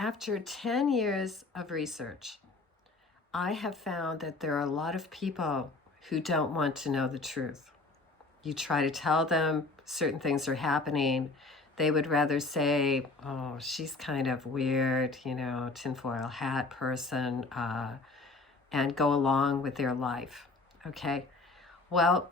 After 10 years of research, I have found that there are a lot of people who don't want to know the truth. You try to tell them certain things are happening, they would rather say, oh, she's kind of weird, tinfoil hat person, and go along with their life. Okay? Well,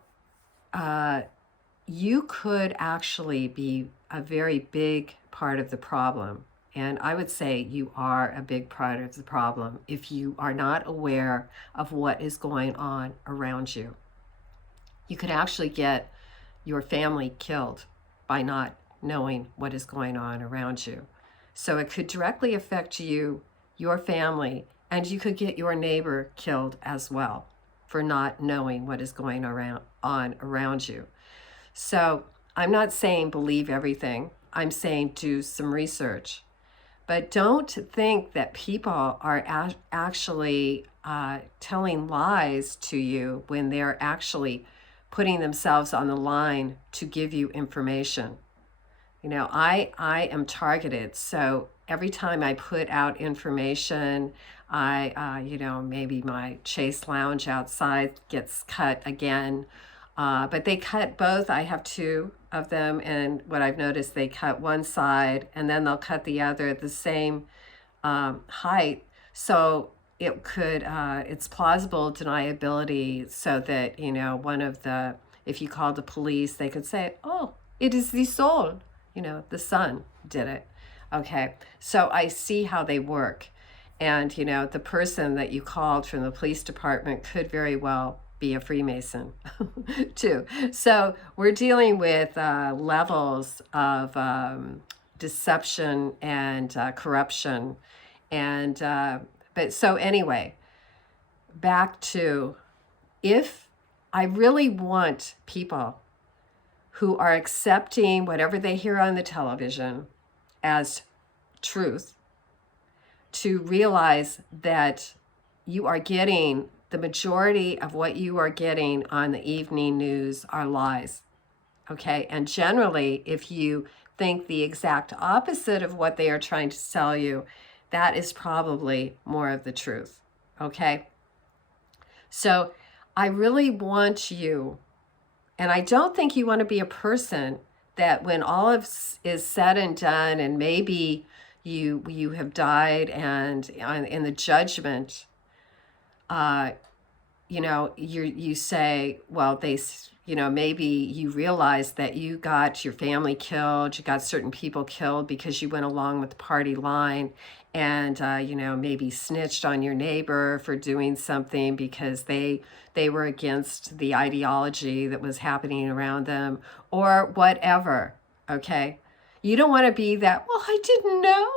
you could actually be a very big part of the problem. And I would say you are a big part of the problem if you are not aware of what is going on around you. You could actually get your family killed by not knowing what is going on around you. So it could directly affect you, your family, and you could get your neighbor killed as well for not knowing what is going on around you. So I'm not saying believe everything. I'm saying do some research. But don't think that people are actually telling lies to you when they're actually putting themselves on the line to give you information. I am targeted. So every time I put out information, maybe my Chase Lounge outside gets cut again. But they cut both. I have two of them. And what I've noticed, they cut one side and then they'll cut the other at the same height. So it's plausible deniability so that, if you called the police, they could say, oh, it is the soul. The sun did it. Okay. So I see how they work. And, the person that you called from the police department could very well be a Freemason too. So we're dealing with levels of deception and corruption. But so anyway, back to, if I really want people who are accepting whatever they hear on the television as truth, to realize that you are getting the majority of what you are getting on the evening news are lies. Okay. And generally, if you think the exact opposite of what they are trying to tell you, that is probably more of the truth. Okay. So I really want you, and I don't think you want to be a person that when all of is said and done, and maybe you have died, and in the judgment, you say, well, maybe you realize that you got your family killed, you got certain people killed because you went along with the party line, and maybe snitched on your neighbor for doing something because they were against the ideology that was happening around them, or whatever. Okay, you don't want to be that, well, I didn't know.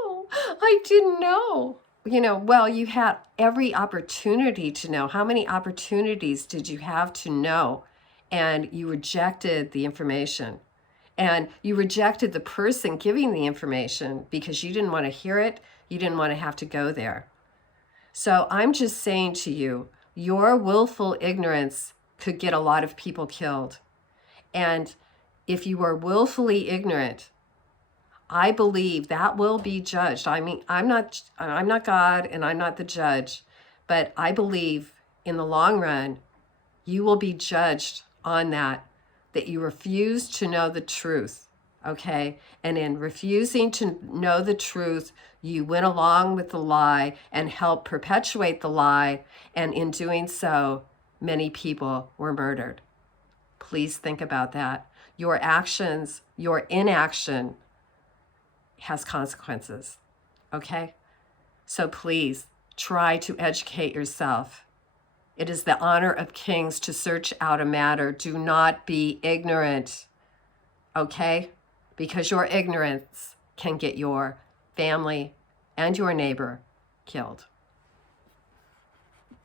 Well, you had every opportunity to know. How many opportunities did you have to know? And you rejected the information. And you rejected the person giving the information because you didn't want to hear it. You didn't want to have to go there. So I'm just saying to you, your willful ignorance could get a lot of people killed. And if you are willfully ignorant, I believe that will be judged. I mean, I'm not God and I'm not the judge, but I believe in the long run, you will be judged on that you refuse to know the truth. Okay. And in refusing to know the truth, you went along with the lie and helped perpetuate the lie. And in doing so, many people were murdered. Please think about that. Your actions, your inaction has consequences. Okay? So please try to educate yourself. It is the honor of kings to search out a matter. Do not be ignorant. Okay? Because your ignorance can get your family and your neighbor killed.